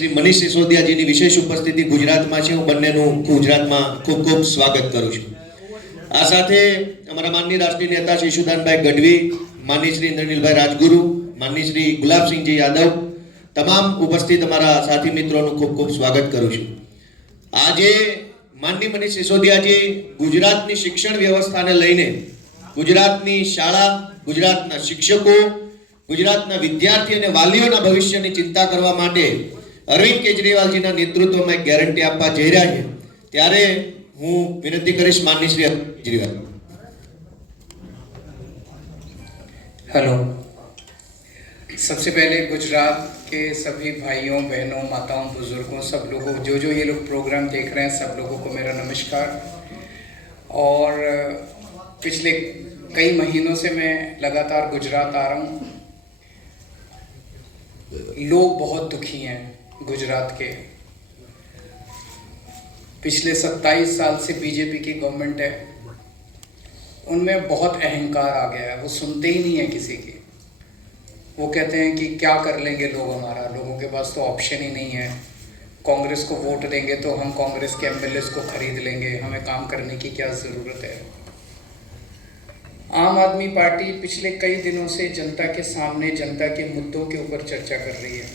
શ્રી મનીષ સિસોદિયાજીની વિશેષ ઉપસ્થિતિ ગુજરાતમાં છે. હું બંનેનું ગુજરાતમાં ખૂબ ખૂબ સ્વાગત કરું છું. આ સાથે અમારા માનનીય રાષ્ટ્રીય નેતા શ્રી ઈશુદાનભાઈ ગઢવી, માનનીય શ્રી ઇન્દ્રનીલભાઈ રાજગુરુ, માનનીય શ્રી ગુલાબસિંહજી યાદવ, તમામ ઉપસ્થિત અમારા સાથી મિત્રોનું ખૂબ ખૂબ સ્વાગત કરું છું. આજે માનનીય મનીષ સિસોદિયાજી ગુજરાતની શિક્ષણ વ્યવસ્થાને લઈને ગુજરાતની શાળા, ગુજરાતના શિક્ષકો, ગુજરાતના વિદ્યાર્થી અને વાલીઓના ભવિષ્યની ચિંતા કરવા માટે અરવિંદ કેજરીવાલજીના નેતૃત્વમાં એક ગેરંટી આપવા જઈ રહ્યા છે. ત્યારે હું વિનંતી કરીશ માનનીય શ્રી અરવિંદ કેજરીવાલ. हेलो, सबसे पहले गुजरात के सभी भाइयों, बहनों, माताओं, बुजुर्गों, सब लोगों, जो ये लोग प्रोग्राम देख रहे हैं, सब लोगों को मेरा नमस्कार. और पिछले कई महीनों से मैं लगातार गुजरात आ रहा हूँ. लोग बहुत दुखी हैं गुजरात के. पिछले 27 साल से बीजेपी की गवर्नमेंट है, उनमें बहुत अहंकार आ गया है. वो सुनते ही नहीं है किसी की. वो कहते हैं कि क्या कर लेंगे लोग हमारा, लोगों के पास तो ऑप्शन ही नहीं है. कांग्रेस को वोट देंगे तो हम कांग्रेस के एमएलए को खरीद लेंगे, हमें काम करने की क्या ज़रूरत है. आम आदमी पार्टी पिछले कई दिनों से जनता के सामने जनता के मुद्दों के ऊपर चर्चा कर रही है.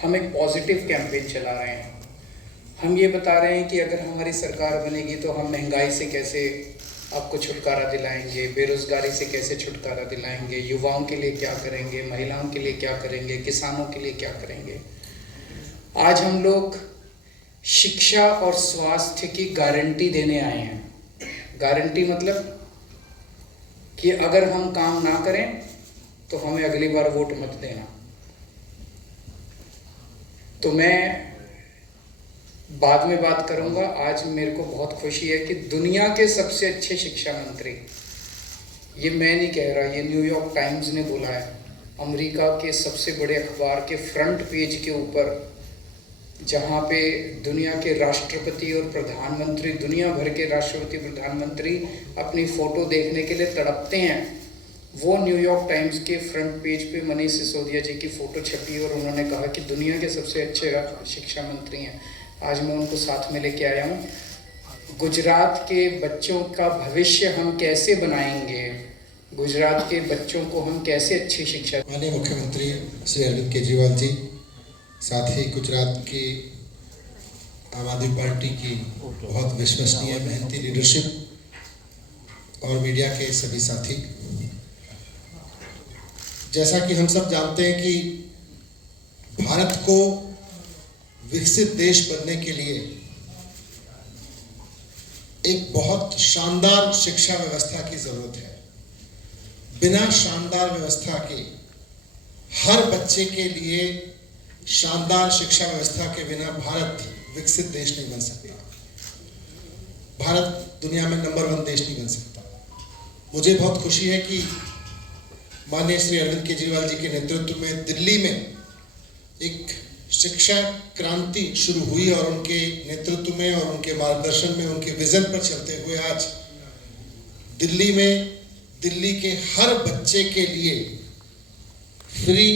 हम एक पॉजिटिव कैंपेन चला रहे हैं. हम ये बता रहे हैं कि अगर हमारी सरकार बनेगी तो हम महंगाई से कैसे आपको छुटकारा दिलाएंगे, बेरोजगारी से कैसे छुटकारा दिलाएंगे, युवाओं के लिए क्या करेंगे, महिलाओं के लिए क्या करेंगे, किसानों के लिए क्या करेंगे. आज हम लोग शिक्षा और स्वास्थ्य की गारंटी देने आए हैं. गारंटी मतलब कि अगर हम काम ना करें तो हमें अगली बार वोट मत देना. तो मैं बाद में बात करूंगा. आज मेरे को बहुत खुशी है कि दुनिया के सबसे अच्छे शिक्षा मंत्री, ये मैं नहीं कह रहा, ये न्यूयॉर्क टाइम्स ने बोला है, अमेरिका के सबसे बड़े अखबार के फ्रंट पेज के ऊपर, जहाँ पे दुनिया के राष्ट्रपति और प्रधानमंत्री, दुनिया भर के राष्ट्रपति प्रधानमंत्री अपनी फ़ोटो देखने के लिए तड़पते हैं, वो न्यूयॉर्क टाइम्स के फ्रंट पेज पे मनीष सिसोदिया जी की फ़ोटो छपी और उन्होंने कहा कि दुनिया के सबसे अच्छे शिक्षा मंत्री हैं. आज मैं उनको साथ में लेके आया हूँ. गुजरात के बच्चों का भविष्य हम कैसे बनाएंगे, गुजरात के बच्चों को हम कैसे अच्छी शिक्षा. माननीय मुख्यमंत्री श्री अरविंद केजरीवाल जी, साथ ही गुजरात की आम आदमी पार्टी की बहुत विश्वसनीय मेहनती लीडरशिप और मीडिया के सभी साथी, जैसा कि हम सब जानते हैं कि भारत को विकसित देश बनने के लिए एक बहुत शानदार शिक्षा व्यवस्था की जरूरत है. बिना शानदार व्यवस्था के, हर बच्चे के लिए शानदार शिक्षा व्यवस्था के बिना भारत विकसित देश नहीं बन सकता. भारत दुनिया में नंबर 1 देश नहीं बन सकता. मुझे बहुत खुशी है कि माननीय श्री अरविंद केजरीवाल जी के नेतृत्व में दिल्ली में एक शिक्षा क्रांति शुरू हुई और उनके नेतृत्व में और उनके मार्गदर्शन में, उनके विजन पर चलते हुए आज दिल्ली में दिल्ली के हर बच्चे के लिए फ्री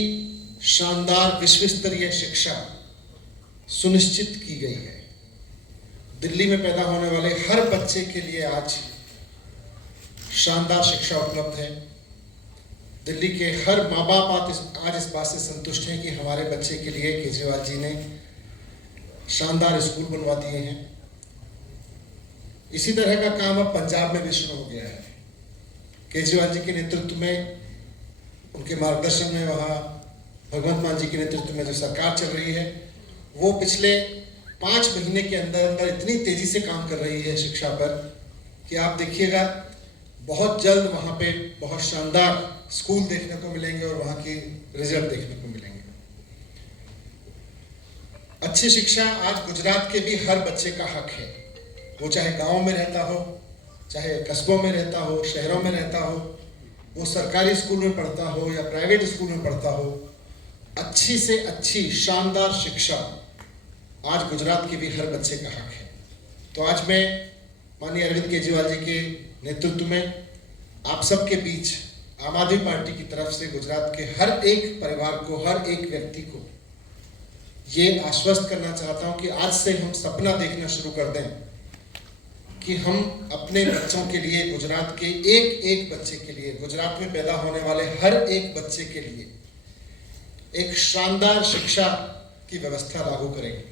शानदार विश्व स्तरीय शिक्षा सुनिश्चित की गई है. दिल्ली में पैदा होने वाले हर बच्चे के लिए आज शानदार शिक्षा उपलब्ध है. दिल्ली के हर माँ बाप आज इस बात से संतुष्ट हैं कि हमारे बच्चे के लिए केजरीवाल जी ने शानदार स्कूल बनवा दिए हैं. इसी तरह का काम अब पंजाब में भी शुरू हो गया है. केजरीवाल जी के नेतृत्व में, उनके मार्गदर्शन में वहाँ भगवंत मान जी के नेतृत्व में जो सरकार चल रही है, वो पिछले 5 महीने के अंदर अंदर इतनी तेजी से काम कर रही है शिक्षा पर कि आप देखिएगा बहुत जल्द वहाँ पे बहुत शानदार स्कूल देखने को मिलेंगे और वहाँ की रिजल्ट देखने को मिलेंगे. अच्छी शिक्षा आज गुजरात के भी हर बच्चे का हक है. वो चाहे गांव में रहता हो, चाहे कस्बों में रहता हो, शहरों में रहता हो, वो सरकारी स्कूल में पढ़ता हो या प्राइवेट स्कूल में पढ़ता हो, अच्छी से अच्छी शानदार शिक्षा आज गुजरात के भी हर बच्चे का हक है. तो आज मैं माननीय अरविंद केजरीवाल जी के नेतृत्व में आप सबके बीच आम आदमी पार्टी की तरफ से गुजरात के हर एक परिवार को, हर एक व्यक्ति को ये आश्वस्त करना चाहता हूं कि आज से हम सपना देखना शुरू कर दें कि हम अपने बच्चों के लिए, गुजरात के एक एक बच्चे के लिए, गुजरात में पैदा होने वाले हर एक बच्चे के लिए एक शानदार शिक्षा की व्यवस्था लागू करेंगे।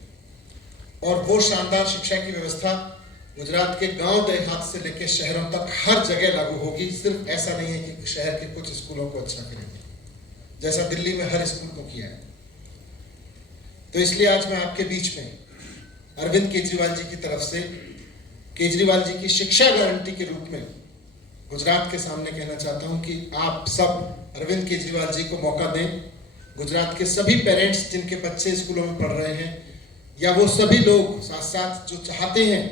और वो शानदार शिक्षा की व्यवस्था गुजरात के गांव देहात से लेकर शहरों तक हर जगह लागू होगी। सिर्फ ऐसा नहीं है कि शहर के कुछ स्कूलों को अच्छा करेंगे, जैसा दिल्ली में हर स्कूल को किया है। तो इसलिए आज मैं आपके बीच में अरविंद केजरीवाल जी की तरफ से, केजरीवाल जी की शिक्षा गारंटी के रूप में गुजरात के सामने कहना चाहता हूं कि आप सब अरविंद केजरीवाल जी को मौका दें। गुजरात के सभी पेरेंट्स जिनके बच्चे स्कूलों में पढ़ रहे हैं, या वो सभी लोग साथ साथ जो चाहते हैं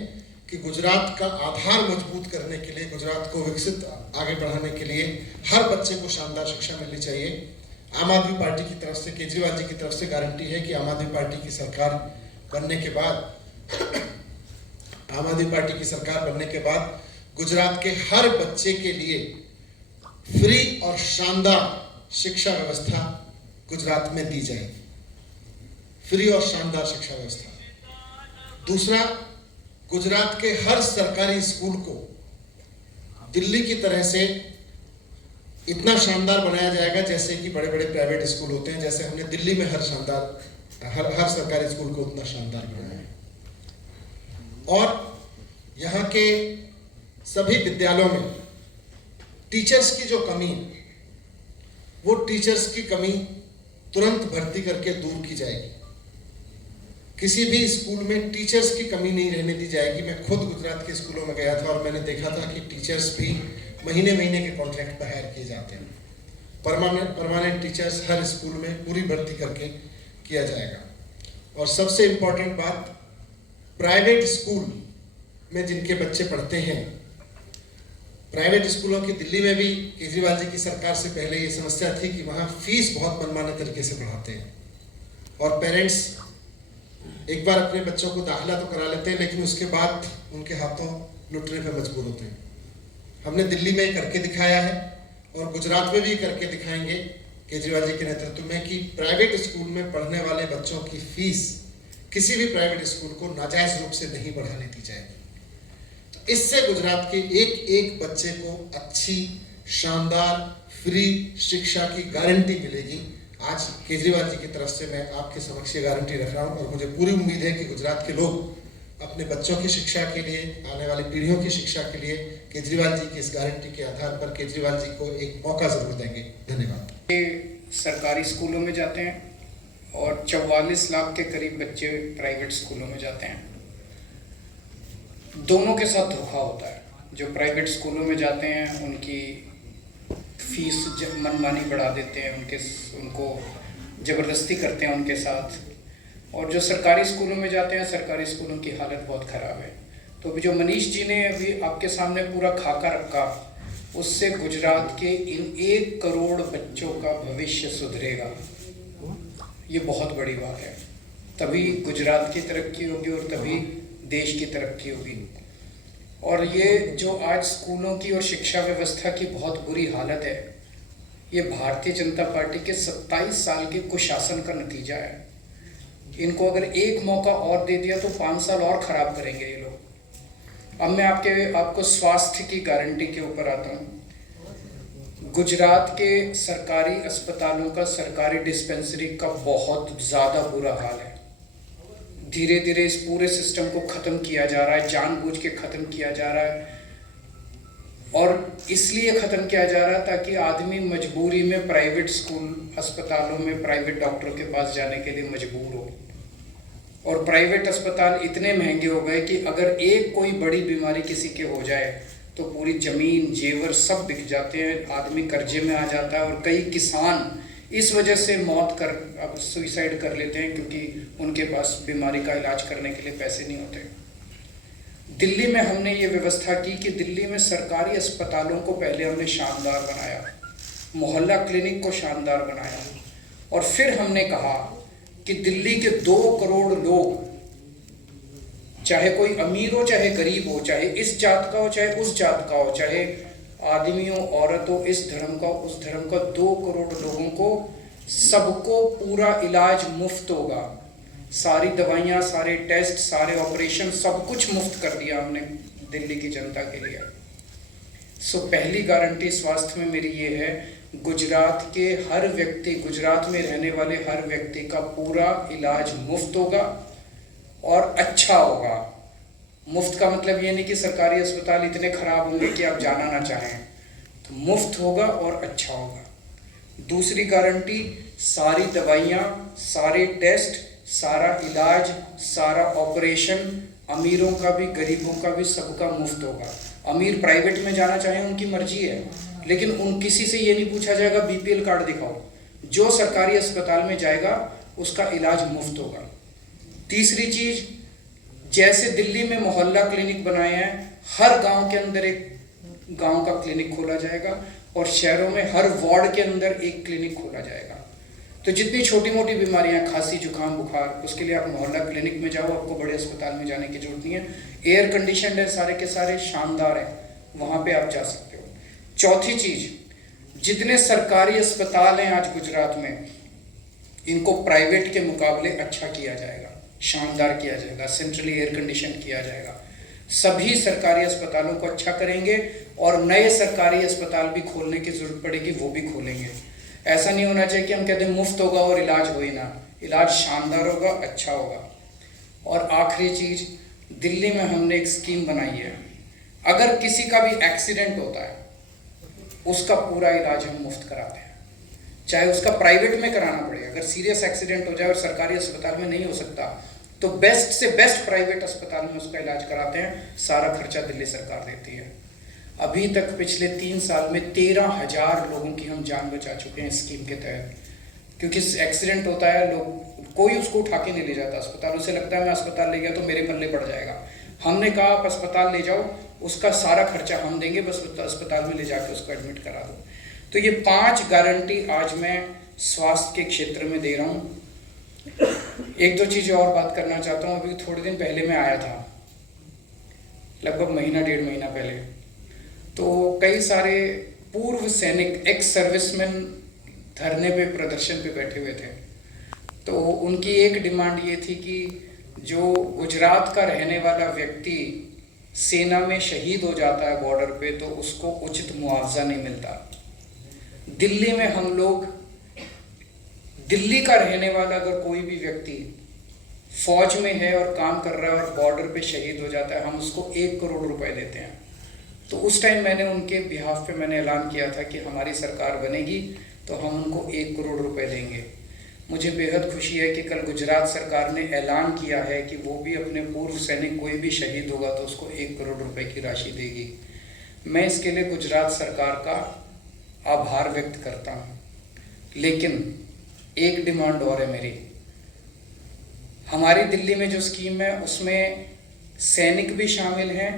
कि गुजरात का आधार मजबूत करने के लिए, गुजरात को विकसित आगे बढ़ाने के लिए हर बच्चे को शानदार शिक्षा मिलनी चाहिए। आम आदमी पार्टी की तरफ से, केजरीवाल जी की तरफ से गारंटी है कि आम आदमी पार्टी की सरकार बनने के बाद गुजरात के हर बच्चे के लिए फ्री और शानदार शिक्षा व्यवस्था गुजरात में दी जाएगी। फ्री और शानदार शिक्षा व्यवस्था। दूसरा, गुजरात के हर सरकारी स्कूल को दिल्ली की तरह से इतना शानदार बनाया जाएगा जैसे कि बड़े बड़े प्राइवेट स्कूल होते हैं। जैसे हमने दिल्ली में हर सरकारी स्कूल को उतना शानदार बनाया है। और यहाँ के सभी विद्यालयों में टीचर्स की जो कमी है, वो टीचर्स की कमी तुरंत भर्ती करके दूर की जाएगी। किसी भी स्कूल में टीचर्स की कमी नहीं रहने दी जाएगी। मैं खुद गुजरात के स्कूलों में गया था और मैंने देखा था कि टीचर्स भी महीने महीने के कॉन्ट्रैक्ट पर हायर किए जाते हैं। परमानेंट टीचर्स हर स्कूल में पूरी भर्ती करके किया जाएगा। और सबसे इम्पोर्टेंट बात, प्राइवेट स्कूल में जिनके बच्चे पढ़ते हैं, प्राइवेट स्कूलों की दिल्ली में भी केजरीवाल जी की सरकार से पहले ये समस्या थी कि वहाँ फीस बहुत मनमाने तरीके से बढ़ाते हैं और पेरेंट्स एक बार अपने बच्चों को दाखिला तो करा लेते हैं, लेकिन उसके बाद उनके हाथों लुटने पर मजबूर होते हैं। हमने दिल्ली में करके दिखाया है और गुजरात में भी करके दिखाएंगे केजरीवाल जी के नेतृत्व में कि प्राइवेट स्कूल में पढ़ने वाले बच्चों की फीस किसी भी प्राइवेट स्कूल को नाजायज रूप से नहीं बढ़ाने दी जाएगी। तो इससे गुजरात के एक एक बच्चे को अच्छी, शानदार, फ्री शिक्षा की गारंटी मिलेगी। आज केजरीवाल जी की तरफ से मैं आपके समक्ष ये गारंटी रख रहा हूँ और मुझे पूरी उम्मीद है कि गुजरात के लोग अपने बच्चों की शिक्षा के लिए, आने वाली पीढ़ियों की शिक्षा के लिए केजरीवाल जी की इस गारंटी के आधार पर केजरीवाल जी को एक मौका जरूर देंगे। धन्यवाद। सरकारी स्कूलों में जाते हैं और 44 लाख के करीब बच्चे प्राइवेट स्कूलों में जाते हैं। दोनों के साथ धोखा होता है। जो प्राइवेट स्कूलों में जाते हैं उनकी फीस मनमानी बढ़ा देते हैं, उनको ज़बरदस्ती करते हैं उनके साथ। और जो सरकारी स्कूलों में जाते हैं, सरकारी स्कूलों की हालत बहुत ख़राब है। तो अभी जो मनीष जी ने अभी आपके सामने पूरा खाका रखा, उससे गुजरात के इन 1 करोड़ बच्चों का भविष्य सुधरेगा। ये बहुत बड़ी बात है। तभी गुजरात की तरक्की होगी और तभी देश की तरक्की होगी। और ये जो आज स्कूलों की और शिक्षा व्यवस्था की बहुत बुरी हालत है, ये भारतीय जनता पार्टी के 27 साल के कुशासन का नतीजा है। इनको अगर एक मौका और दे दिया तो 5 साल और ख़राब करेंगे ये लोग। अब मैं आपको स्वास्थ्य की गारंटी के ऊपर आता हूँ। गुजरात के सरकारी अस्पतालों का, सरकारी डिस्पेंसरी का बहुत ज़्यादा बुरा हाल है। धीरे धीरे इस पूरे सिस्टम को ख़त्म किया जा रहा है, जानबूझ के ख़त्म किया जा रहा है। और इसलिए ख़त्म किया जा रहा है ताकि आदमी मजबूरी में प्राइवेट स्कूल, अस्पतालों में प्राइवेट डॉक्टरों के पास जाने के लिए मजबूर हो। और प्राइवेट अस्पताल इतने महंगे हो गए कि अगर एक कोई बड़ी बीमारी किसी के हो जाए तो पूरी ज़मीन, जेवर सब बिक जाते हैं, आदमी कर्जे में आ जाता है। और कई किसान इस वजह से अब सुइसाइड कर लेते हैं क्योंकि उनके पास बीमारी का इलाज करने के लिए पैसे नहीं होते। दिल्ली में हमने ये व्यवस्था की कि दिल्ली में सरकारी अस्पतालों को पहले हमने शानदार बनाया, मोहल्ला क्लिनिक को शानदार बनाया, और फिर हमने कहा कि दिल्ली के 2 करोड़ लोग, चाहे कोई अमीर हो चाहे गरीब हो, चाहे इस जात का हो चाहे उस जात का हो, चाहे आदमी हो औरत हो, इस धर्म का उस धर्म का, 2 करोड़ लोगों को सबको पूरा इलाज मुफ्त होगा। सारी दवाइयाँ, सारे टेस्ट, सारे ऑपरेशन, सब कुछ मुफ्त कर दिया हमने दिल्ली की जनता के लिए। सो पहली गारंटी स्वास्थ्य में मेरी ये है, गुजरात के हर व्यक्ति, गुजरात में रहने वाले हर व्यक्ति का पूरा इलाज मुफ्त होगा और अच्छा होगा। मुफ्त का मतलब ये नहीं कि सरकारी अस्पताल इतने खराब होंगे कि आप जाना ना चाहें, तो मुफ्त होगा और अच्छा होगा। दूसरी गारंटी, सारी दवाइयाँ, सारे टेस्ट, सारा इलाज, सारा ऑपरेशन, अमीरों का भी गरीबों का भी सबका मुफ्त होगा। अमीर प्राइवेट में जाना चाहें उनकी मर्जी है, लेकिन उन किसी से ये नहीं पूछा जाएगा बीपीएल कार्ड दिखाओ। जो सरकारी अस्पताल में जाएगा उसका इलाज मुफ्त होगा। तीसरी चीज, जैसे दिल्ली में मोहल्ला क्लिनिक बनाए हैं, हर गांव के अंदर एक गांव का क्लिनिक खोला जाएगा और शहरों में हर वार्ड के अंदर एक क्लिनिक खोला जाएगा। तो जितनी छोटी मोटी बीमारियां, खांसी, जुकाम, बुखार, उसके लिए आप मोहल्ला क्लिनिक में जाओ, आपको बड़े अस्पताल में जाने की जरूरत नहीं है। एयर कंडीशनड है, सारे के सारे शानदार है, वहां पे आप जा सकते हो। चौथी चीज, जितने सरकारी अस्पताल हैं आज गुजरात में, इनको प्राइवेट के मुकाबले अच्छा किया जाएगा, शानदार किया जाएगा, सेंट्रली एयर कंडीशन किया जाएगा। सभी सरकारी अस्पतालों को अच्छा करेंगे और नए सरकारी अस्पताल भी खोलने की जरूरत पड़ेगी, वो भी खोलेंगे। ऐसा नहीं होना चाहिए कि हम कहते हैं मुफ्त होगा और इलाज हो ही ना, इलाज शानदार होगा, अच्छा होगा। और आखिरी चीज, दिल्ली में हमने एक स्कीम बनाई है, अगर किसी का भी एक्सीडेंट होता है उसका पूरा इलाज हम मुफ्त कराते हैं, चाहे उसका प्राइवेट में कराना पड़े। अगर सीरियस एक्सीडेंट हो जाए और सरकारी अस्पताल में नहीं हो सकता तो बेस्ट से बेस्ट प्राइवेट अस्पताल में उसका इलाज कराते हैं, सारा खर्चा दिल्ली सरकार देती है। अभी तक पिछले 3 साल में 13,000 लोगों की हम जान बचा चुके हैं स्कीम के तहत। क्योंकि एक्सीडेंट होता है, लोग कोई उसको उठा के नहीं ले जाता अस्पताल, उसे लगता है मैं अस्पताल ले गया तो मेरे पल्ले पड़ जाएगा। हमने कहा आप अस्पताल ले जाओ, उसका सारा खर्चा हम देंगे, बस अस्पताल में ले जाके उसको एडमिट करा दो। तो ये 5 गारंटी आज मैं स्वास्थ्य के क्षेत्र में दे रहा हूँ। एक दो चीज़ और बात करना चाहता हूँ। अभी थोड़े दिन पहले मैं आया था, लगभग महीना 1.5 महीना पहले, तो कई सारे पूर्व सैनिक, एक्स सर्विसमैन धरने पे, प्रदर्शन पे बैठे हुए थे। तो उनकी एक डिमांड ये थी कि जो गुजरात का रहने वाला व्यक्ति सेना में शहीद हो जाता है बॉर्डर पे, तो उसको उचित मुआवजा नहीं मिलता। दिल्ली में हम लोग, दिल्ली का रहने वाला अगर कोई भी व्यक्ति फौज में है और काम कर रहा है और बॉर्डर पे शहीद हो जाता है, हम उसको 1 करोड़ रुपए देते हैं। तो उस टाइम मैंने उनके बिहाफ पे मैंने ऐलान किया था कि हमारी सरकार बनेगी तो हम उनको 1 करोड़ रुपए देंगे। मुझे बेहद खुशी है कि कल गुजरात सरकार ने ऐलान किया है कि वो भी अपने पूर्व सैनिक, कोई भी शहीद होगा तो उसको 1 करोड़ रुपए की राशि देगी। मैं इसके लिए गुजरात सरकार का आभार व्यक्त करता हूँ। लेकिन एक डिमांड और है मेरी। हमारी दिल्ली में जो स्कीम है उसमें सैनिक भी शामिल हैं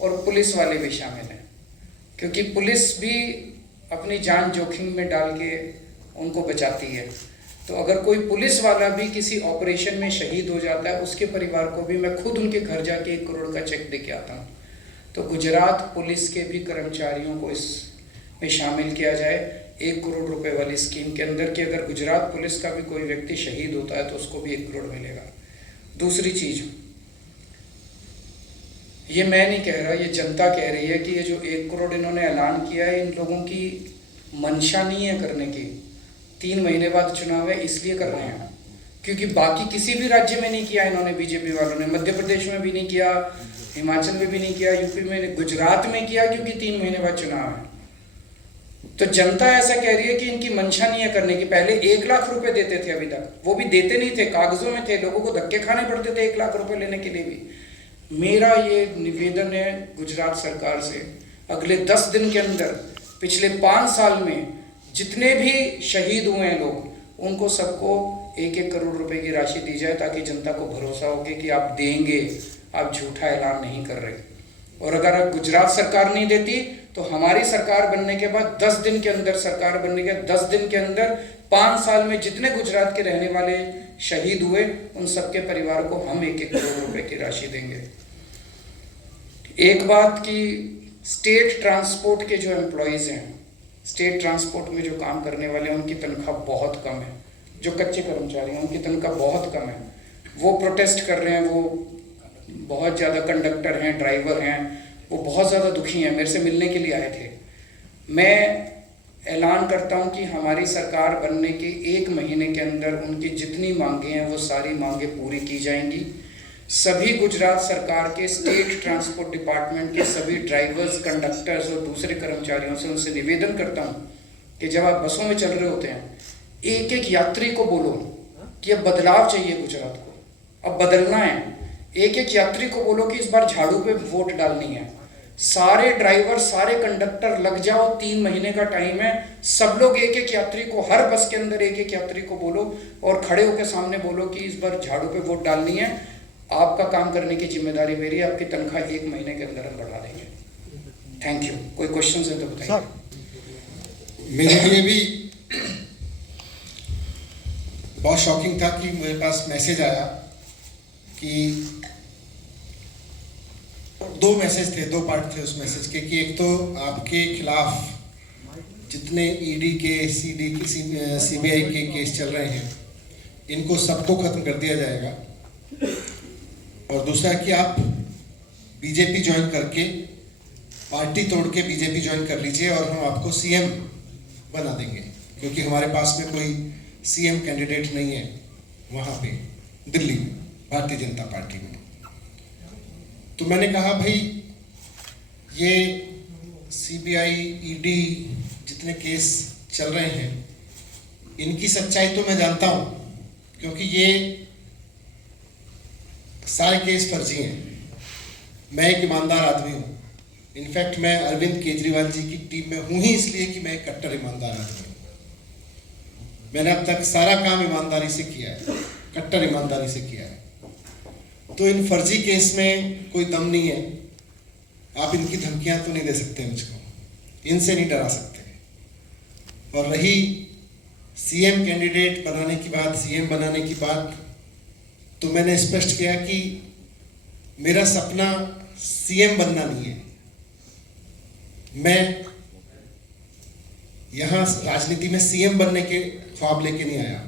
और पुलिस वाले भी शामिल हैं, क्योंकि पुलिस भी अपनी जान जोखिम में डाल के उनको बचाती है। तो अगर कोई पुलिस वाला भी किसी ऑपरेशन में शहीद हो जाता है, उसके परिवार को भी मैं खुद उनके घर जाके 1 करोड़ का चेक दे के आता हूँ। तो गुजरात पुलिस के भी कर्मचारियों को इसमें शामिल किया जाए 1 करोड़ रुपए वाली स्कीम के अंदर, कि अगर गुजरात पुलिस का भी कोई व्यक्ति शहीद होता है तो उसको भी 1 करोड़ मिलेगा। दूसरी चीज, ये मैं नहीं कह रहा, ये जनता कह रही है कि ये जो 1 करोड़ इन्होंने ऐलान किया है, इन लोगों की मंशा नहीं है करने की। 3 महीने बाद चुनाव है इसलिए कर रहे हैं, क्योंकि बाकी किसी भी राज्य में नहीं किया इन्होंने, बीजेपी वालों ने मध्य प्रदेश में भी नहीं किया, हिमाचल में भी नहीं किया, यूपी में, गुजरात में किया क्योंकि 3 महीने बाद चुनाव है। तो जनता ऐसा कह रही है कि इनकी मंशा नहीं है करने की। पहले 1 लाख रुपए देते थे, अभी तक वो भी देते नहीं थे, कागजों में थे, लोगों को धक्के खाने पड़ते थे 1 लाख रुपए लेने के लिए भी। मेरा ये निवेदन है गुजरात सरकार से, अगले 10 दिन के अंदर पिछले 5 साल में जितने भी शहीद हुए हैं लोग, उनको सबको 1-1 करोड़ रुपए की राशि दी जाए, ताकि जनता को भरोसा हो कि आप देंगे, आप झूठा ऐलान नहीं कर रहे। और अगर गुजरात सरकार नहीं देती तो हमारी सरकार बनने के बाद 10 दिन के अंदर, सरकार बनने के 10 दिन के अंदर 5 साल में जितने गुजरात के रहने वाले शहीद हुए, उन सबके परिवार को हम 1-1 करोड़ रुपए की राशि देंगे। एक बात कि स्टेट ट्रांसपोर्ट के जो एम्प्लॉयज़ हैं, स्टेट ट्रांसपोर्ट में जो काम करने वाले हैं, उनकी तनख्वाह बहुत कम है। जो कच्चे कर्मचारी हैं उनकी तनख्वाह बहुत कम है। वो प्रोटेस्ट कर रहे हैं, वो बहुत ज़्यादा कंडक्टर हैं, ड्राइवर हैं, वो बहुत ज़्यादा दुखी हैं, मेरे से मिलने के लिए आए थे। मैं ऐलान करता हूं कि हमारी सरकार बनने के 1 महीने के अंदर उनकी जितनी मांगें हैं वो सारी मांगें पूरी की जाएंगी। सभी गुजरात सरकार के स्टेट ट्रांसपोर्ट डिपार्टमेंट के सभी ड्राइवर्स, कंडक्टर्स और दूसरे कर्मचारियों से उनसे निवेदन करता हूं कि जब आप बसों में चल रहे होते हैं, एक एक यात्री को बोलो कि अब बदलाव चाहिए गुजरात को, अब बदलना है। एक एक यात्री को बोलो कि इस बार झाड़ू पे वोट डालनी है। सारे ड्राइवर, सारे कंडक्टर लग जाओ, 3 महीने का टाइम है। सब लोग एक एक यात्री को, हर बस के अंदर एक एक यात्री को बोलो और खड़े होकर सामने बोलो कि इस बार झाड़ू पे वोट डालनी है। आपका काम करने की जिम्मेदारी मेरी है। आपकी तनख्वाह 1 महीने के अंदर हम बढ़ा देंगे। Thank you. कोई क्वेश्चन है तो बताइए। मेरे लिए भी बहुत शॉकिंग था कि मेरे पास मैसेज आया कि 2 मैसेज थे, 2 पार्ट थे उस मैसेज के, कि एक तो आपके खिलाफ जितने ईडी के, सीडी के, सीबीआई के केस चल रहे हैं, इनको सबको खत्म कर दिया जाएगा, और दूसरा कि आप बीजेपी ज्वाइन करके, पार्टी तोड़ के बीजेपी ज्वाइन कर लीजिए और हम आपको सीएम बना देंगे, क्योंकि हमारे पास में कोई सीएम कैंडिडेट नहीं है वहाँ पे दिल्ली में, भारतीय जनता पार्टी में। तो मैंने कहा भाई, ये सीबीआई, ईडी जितने केस चल रहे हैं, इनकी सच्चाई तो मैं जानता हूँ, क्योंकि ये सारे केस फर्जी हैं। मैं एक ईमानदार आदमी हूँ। इनफैक्ट मैं अरविंद केजरीवाल जी की टीम में हूँ ही इसलिए कि मैं एक कट्टर ईमानदार आदमी हूँ। मैंने अब तक सारा काम ईमानदारी से किया है, कट्टर ईमानदारी से किया है। तो इन फर्जी केस में कोई दम नहीं है। आप इनकी धमकियां तो नहीं दे सकते मुझको, इनसे नहीं डरा सकते। और रही सीएम कैंडिडेट बनाने की बात, सीएम बनाने की बात, तो मैंने स्पष्ट किया कि मेरा सपना सीएम बनना नहीं है। मैं यहाँ राजनीति में सीएम बनने के ख्वाब लेके नहीं आया।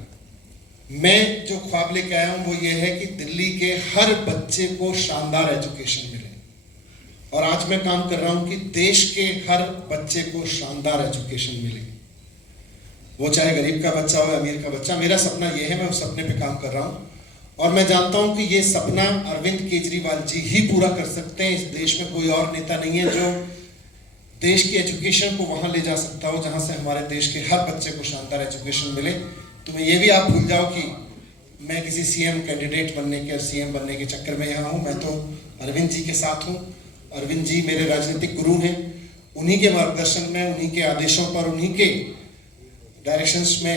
मैं जो ख्वाब लेके आया हूँ वो ये है कि दिल्ली के हर बच्चे को शानदार एजुकेशन मिले, और आज मैं काम कर रहा हूँ कि देश के हर बच्चे को शानदार एजुकेशन मिले, वो चाहे गरीब का बच्चा हो या अमीर का बच्चा। मेरा सपना ये है, मैं उस सपने पे काम कर रहा हूँ, और मैं जानता हूँ कि ये सपना अरविंद केजरीवाल जी ही पूरा कर सकते हैं। इस देश में कोई और नेता नहीं है जो देश की एजुकेशन को वहाँ ले जा सकता हो जहाँ से हमारे देश के हर बच्चे को शानदार एजुकेशन मिले। तो मैं ये भी आप भूल जाओ कि मैं किसी सीएम कैंडिडेट बनने के, सीएम बनने के चक्कर में यहाँ हूँ। मैं तो अरविंद जी के साथ हूँ। अरविंद जी मेरे राजनीतिक गुरु हैं। उन्हीं के मार्गदर्शन में, उन्हीं के आदेशों पर, उन्हीं के डायरेक्शंस में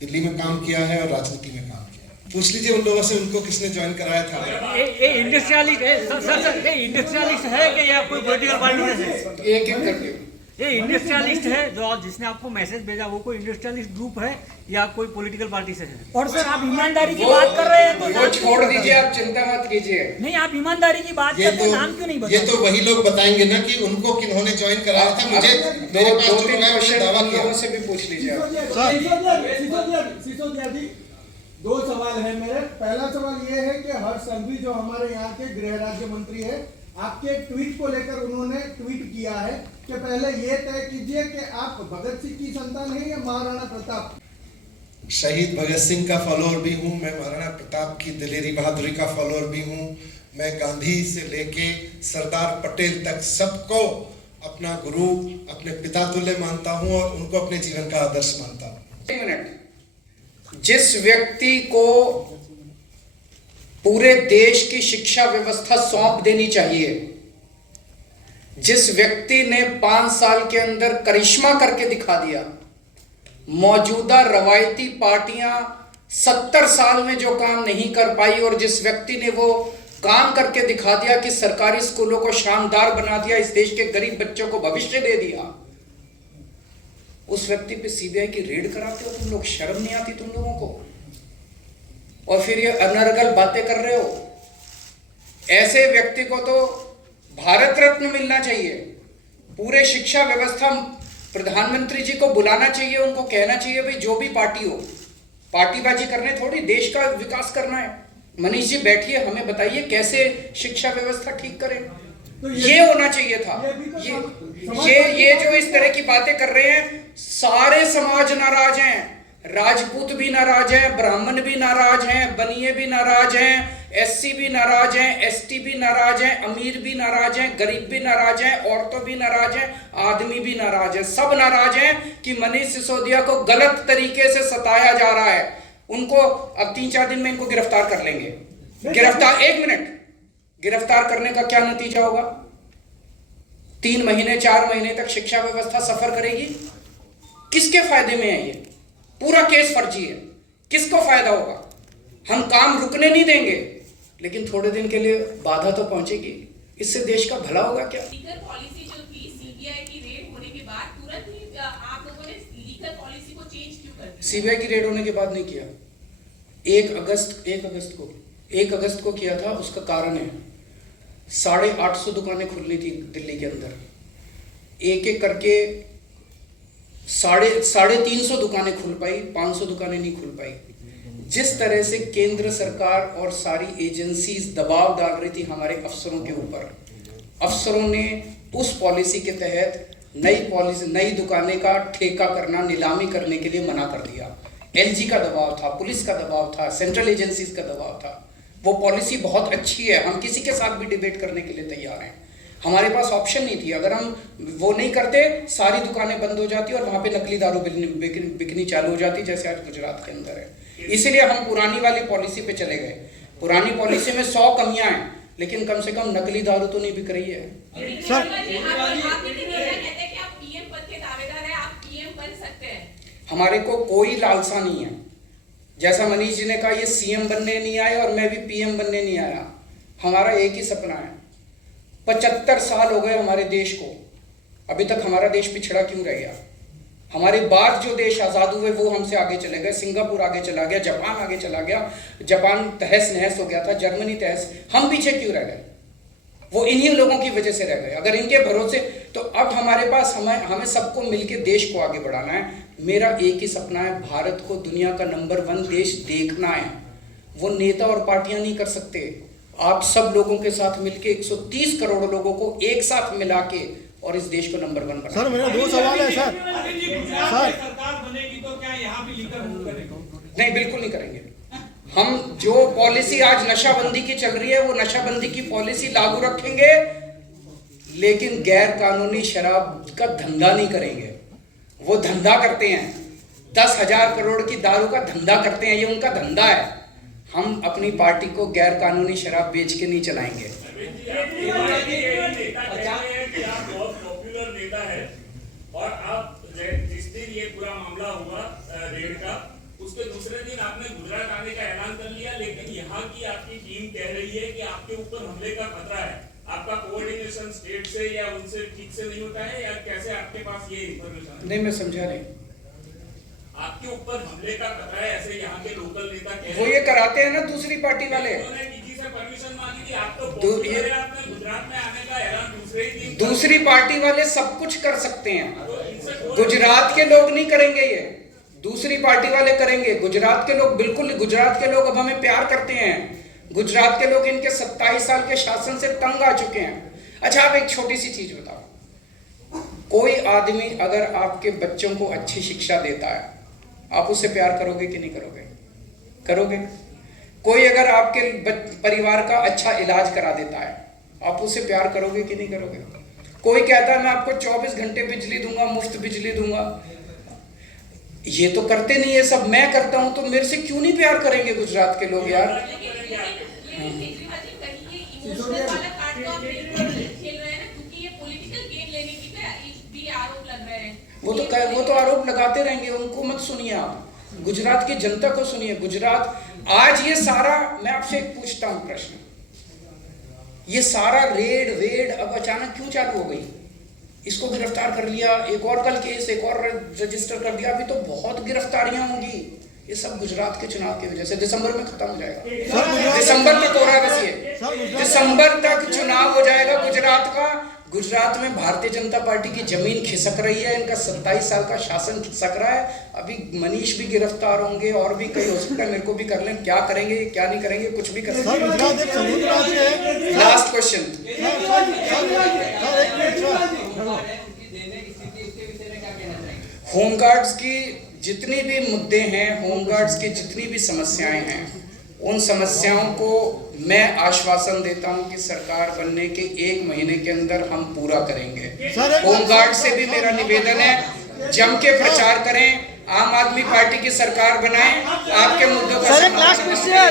दिल्ली में काम किया है और राजनीति में काम किया है। पूछ लीजिए उन लोगों से, उनको किसने ज्वाइन कराया था। ये इंडस्ट्रियलिस्ट है सर, ये इंडस्ट्रियलिस्ट है कि या कोई पॉलिटिकल पार्टी से? एक एक करके। ये इंडस्ट्रियलिस्ट है जो जिसने आपको मैसेज भेजा, वो कोई इंडस्ट्रियलिस्ट ग्रुप है या कोई पॉलिटिकल पार्टी से है? और सर आप ईमानदारी की बात कर रहे हैं तो वो छोड़ दीजिए, आप चिंता मत कीजिए। नहीं, आप ईमानदारी की बात करते हैं, नाम क्यों नहीं ये बताते? तो वही लोग बताएंगे ना कि उनको किन्होंने ज्वाइन कराया था। मुझे मेरे पास जो लोग हैं, दावा किया। लोगों से भी पूछ लीजिए आप। सिसोदिया जी, 2 सवाल है मेरे। पहला सवाल ये है कि हर्ष संघवी जो हमारे यहाँ के गृह राज्य मंत्री है, आपके ट्वीट को लेकर उन्होंने ट्वीट किया है कि पहले ये तय कीजिए कि आप भगत सिंह की संतान हैं या महाराणा प्रताप। शहीद भगत सिंह का फॉलोअर भी हूँ मैं, महाराणा प्रताप की दिलेरी बहादुरी का फॉलोअर भी हूँ मैं। गांधी से लेके सरदार पटेल तक सबको अपना गुरु, अपने पिता तुल्य मानता हूँ और उनको अपने जीवन का आदर्श मानता हूँ। 1 मिनट। जिस व्यक्ति को पूरे देश की शिक्षा व्यवस्था सौंप देनी चाहिए, जिस व्यक्ति ने 5 साल के अंदर करिश्मा करके दिखा दिया, मौजूदा रवायती पार्टियां 70 साल में जो काम नहीं कर पाई, और जिस व्यक्ति ने वो काम करके दिखा दिया कि सरकारी स्कूलों को शानदार बना दिया, इस देश के गरीब बच्चों को भविष्य दे दिया, उस व्यक्ति पे सीबीआई की रेड कराते हो तुम लोग? शर्म नहीं आती तुम लोगों को? और फिर ये अनर्गल बातें कर रहे हो। ऐसे व्यक्ति को तो भारत रत्न मिलना चाहिए। पूरे शिक्षा व्यवस्था, प्रधानमंत्री जी को बुलाना चाहिए, उनको कहना चाहिए भाई जो भी पार्टी हो, पार्टीबाजी करने थोड़ी देश का विकास करना है। मनीष जी बैठिए, हमें बताइए कैसे शिक्षा व्यवस्था ठीक करें। तो ये होना चाहिए था। ये भी तो ये जो इस तरह की बातें कर रहे हैं, सारे समाज नाराज हैं। राजपूत भी नाराज हैं, ब्राह्मण भी नाराज हैं, बनिए भी नाराज हैं, एससी भी नाराज हैं, एसटी भी नाराज हैं, अमीर भी नाराज हैं, गरीब भी नाराज हैं, औरतों भी नाराज हैं, आदमी भी नाराज हैं। सब नाराज हैं कि मनीष सिसोदिया को गलत तरीके से सताया जा रहा है। उनको अब 3-4 दिन में इनको गिरफ्तार कर लेंगे। गिरफ्तार, 1 मिनट, गिरफ्तार करने का क्या नतीजा होगा? 3 महीने 4 महीने तक शिक्षा व्यवस्था सफर करेगी। किसके फायदे में है ये? पूरा केस फर्जी है, किसको फायदा होगा? हम काम रुकने नहीं देंगे, लेकिन थोड़े दिन के लिए बाधा तो पहुंचेगी। इससे देश का भला होगा क्या? लीगल पॉलिसी जो थी सीबीआई की रेड होने के बाद तुरंत ही आप लोगों ने लीगल पॉलिसी को चेंज क्यों कर दिया? सीबीआई की रेड होने के बाद नहीं किया। 1 अगस्त को किया था। उसका कारण है 850 दुकानें खुलनी थी दिल्ली के अंदर। एक एक करके 350 दुकानें खुल पाई, 500 दुकानें नहीं खुल पाई। जिस तरह से केंद्र सरकार और सारी एजेंसीज दबाव डाल रही थी हमारे अफसरों के ऊपर, अफसरों ने उस पॉलिसी के तहत नई दुकानें का ठेका करना, नीलामी करने के लिए मना कर दिया। एलजी का दबाव था, पुलिस का दबाव था, सेंट्रल एजेंसीज का दबाव था। वो पॉलिसी बहुत अच्छी है, हम किसी के साथ भी डिबेट करने के लिए तैयार हैं। हमारे पास ऑप्शन नहीं थी। अगर हम वो नहीं करते, सारी दुकानें बंद हो जाती और वहाँ पे नकली दारू बिकनी चालू हो जाती, जैसे आज गुजरात के अंदर है। इसीलिए हम पुरानी वाली पॉलिसी पे चले गए। पुरानी पॉलिसी में 100 कमियां हैं, लेकिन कम से कम नकली दारू तो नहीं बिक रही है। सर, आप पीएम पद के दावेदार हैं, आप पीएम बन सकते हैं। हमारे को कोई लालसा नहीं है। जैसा मनीष जी ने कहा, ये सीएम बनने नहीं आया और मैं भी पीएम बनने नहीं आया। हमारा एक ही सपना है। 75 साल हो गए हमारे देश को, अभी तक हमारा देश पिछड़ा क्यों रह गया? हमारे बाद जो देश आज़ाद हुए वो हमसे आगे चले गए। सिंगापुर आगे चला गया, जापान आगे चला गया, जापान तहस नहस हो गया था, जर्मनी तहस। हम पीछे क्यों रह गए? वो इन्हीं लोगों की वजह से रह गए। अगर इनके भरोसे, तो अब हमारे पास हमें सबको मिलकर देश को आगे बढ़ाना है। मेरा एक ही सपना है, भारत को दुनिया का नंबर 1 देश देखना है। वो नेता और पार्टियां नहीं कर सकते। आप सब लोगों के साथ मिलके 130 करोड़ लोगों को एक साथ मिला के और इस देश को नंबर 1 बनाना। सर, मेरा 2 सवाल है सर। सरकार बनेगी तो क्या यहाँ भी लीकर मूव करेगा? नहीं, बिल्कुल नहीं करेंगे। हम जो पॉलिसी आज नशाबंदी की चल रही है, वो नशाबंदी की पॉलिसी लागू रखेंगे, लेकिन गैर कानूनी शराब का धंधा नहीं करेंगे। वो धंधा करते हैं, 10,000 करोड़ की दारू का धंधा करते हैं, ये उनका धंधा है। हम अपनी पार्टी को गैर कानूनी शराब बेच के नहीं चलाएंगे। आप बहुत पॉपुलर नेता है और आप जिस दिन ये पूरा मामला हुआ रेड का, उसके दूसरे दिन आपने गुजरात आने का ऐलान कर लिया, लेकिन यहाँ की आपकी टीम कह रही है कि आपके ऊपर हमले का खतरा है। आपका कोऑर्डिनेशन स्टेट से या उनसे ठीक से नहीं होता है, या कैसे आपके पास ये इंफॉर्मेशन? नहीं, मैं समझा नहीं। आपके ऊपर हमले का खतरा है, ऐसे यहाँ के लोकल नेता कह रहे हैं। वो ये कराते हैं ना दूसरी पार्टी वाले। उन्होंने डीजी से परमिशन मांगी थी। आप तो पॉपुलर है, आपने गुजरात में आने का ऐलान दूसरे ही दिन। दूसरी पार्टी वाले सब कुछ कर सकते हैं, गुजरात के लोग नहीं करेंगे। ये दूसरी पार्टी वाले करेंगे, गुजरात के लोग बिल्कुल नहीं। गुजरात के लोग अब हमें प्यार करते हैं। गुजरात के लोग इनके 27 साल के शासन से तंग आ चुके हैं। अच्छा, आप एक छोटी सी चीज बताओ, कोई आदमी अगर आपके बच्चों को अच्छी शिक्षा देता है, आप उससे प्यार करोगे कि नहीं करोगे? करोगे। कोई अगर आपके परिवार का अच्छा इलाज करा देता है, आप उससे प्यार करोगे कि नहीं करोगे? कोई कहता है मैं आपको 24 घंटे बिजली दूंगा, मुफ्त बिजली दूंगा, ये तो करते नहीं है सब। मैं करता हूं, तो मेरे से क्यों नहीं प्यार करेंगे गुजरात के लोग यार? वो तो आरोप लगाते रहेंगे, उनको मत सुनिए आप। गुजरात की जनता को सुनिए। गुजरात आज ये सारा, मैं आपसे एक पूछता हूं प्रश्न, ये सारा रेड वेड अब अचानक क्यों चालू हो गई? इसको गिरफ्तार कर लिया, एक और कल केस एक और रजिस्टर कर दिया, अभी तो बहुत गिरफ्तारियां होंगी। ये सब गुजरात के चुनाव की वजह से। दिसंबर में खत्म हो जाएगा। दिसंबर तक हो रहा है, बस ये दिसंबर तक चुनाव हो जाएगा गुजरात का। गुजरात में भारतीय जनता पार्टी की जमीन खिसक रही है, इनका 27 साल का शासन खिसक रहा है। अभी मनीष भी गिरफ्तार होंगे और भी कई हो सकता है, मेरे को भी कर लें। क्या करेंगे क्या नहीं करेंगे, कुछ भी कर सकते हैं। लास्ट क्वेश्चन, होमगार्ड्स की जितनी भी मुद्दे हैं, होमगार्ड्स की जितनी भी समस्याएं हैं, उन समस्याओं को मैं आश्वासन देता हूं कि सरकार बनने के 1 महीने के अंदर हम पूरा करेंगे। होमगार्ड से भी मेरा निवेदन है, जम के प्रचार करें, आम आदमी पार्टी की सरकार बनाएं, आपके मुद्दों का सर एक लास्ट क्वेश्चन,